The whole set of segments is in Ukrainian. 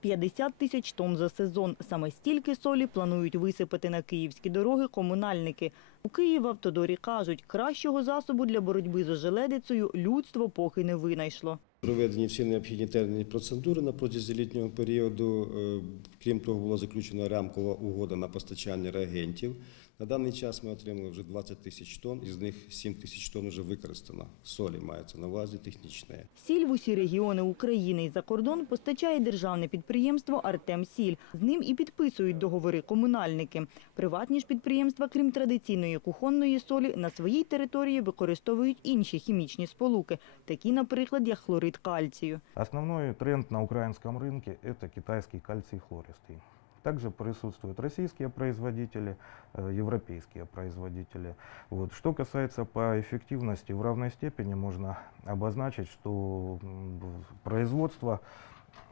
50 тисяч тонн за сезон. Саме стільки солі планують висипати на київські дороги комунальники. У Київ автодорі кажуть, кращого засобу для боротьби з ожеледицею людство поки не винайшло. Проведені всі необхідні терміни процедури на протязі літнього періоду. Е, Крім того, була заключена рамкова угода на постачання реагентів. На даний час ми отримали вже 20 тисяч тонн, із них 7 тисяч тонн вже використано. Солі мається на увазі технічної. Сіль в усі регіони України і за кордон постачає державне підприємство «Артем Сіль». З ним і підписують договори комунальники. Приватні ж підприємства, крім традиційної кухонної солі, на своїй території використовують інші хімічні сполуки, такі, наприклад, як хлорид кальцію. Основной тренд на украинском рынке – это китайский кальций хлористый. Также присутствуют российские производители, э, европейские производители. Вот. Что касается по эффективности, в равной степени можно обозначить, что м, производство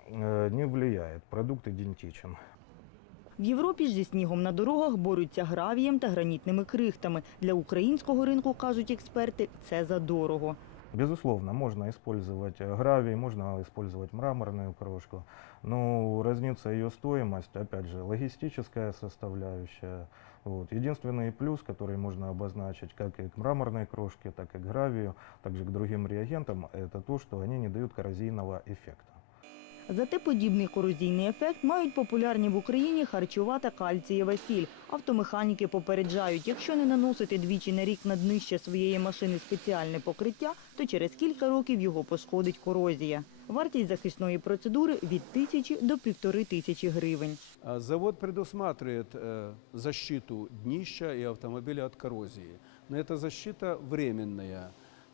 э, не влияет, продукт идентичен. В Європі ж зі снігом на дорогах борються гравієм та гранітними крихтами. Для українського ринку, кажуть експерти, це задорого. Безусловно, можно использовать э, гравий, можно использовать мраморную крошку, но разнится ее стоимость, опять же, логистическая составляющая. Вот. Единственный плюс, который можно обозначить как и к мраморной крошке, так и к гравию, также к другим реагентам, это то, что они не дают коррозийного эффекта. Зате подібний корозійний ефект мають популярні в Україні харчова та кальцієва сіль. Автомеханіки попереджають, якщо не наносити двічі на рік на днище своєї машини спеціальне покриття, то через кілька років його пошкодить корозія. Вартість захисної процедури від тисячі до півтори тисячі гривень. Завод предусматривает э, защиту днища и автомобиля от коррозии. Но эта защита временная.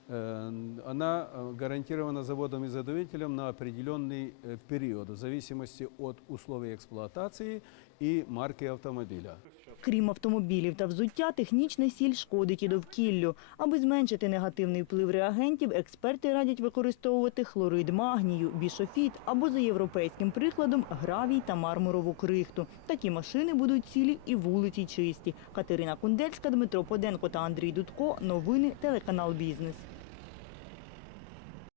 Э, Она э, гарантирована заводом-изготовителем на определенный э, период в зависимости от условий эксплуатации и марки автомобиля. Крім автомобілів та взуття, технічна сіль шкодить і довкіллю. Аби зменшити негативний вплив реагентів, експерти радять використовувати хлорид магнію, бішофіт або за європейським прикладом гравій та мармурову крихту. Такі машини будуть цілі і вулиці чисті. Катерина Кундельська, Дмитро Поденко та Андрій Дудко. Новини телеканал Бізнес.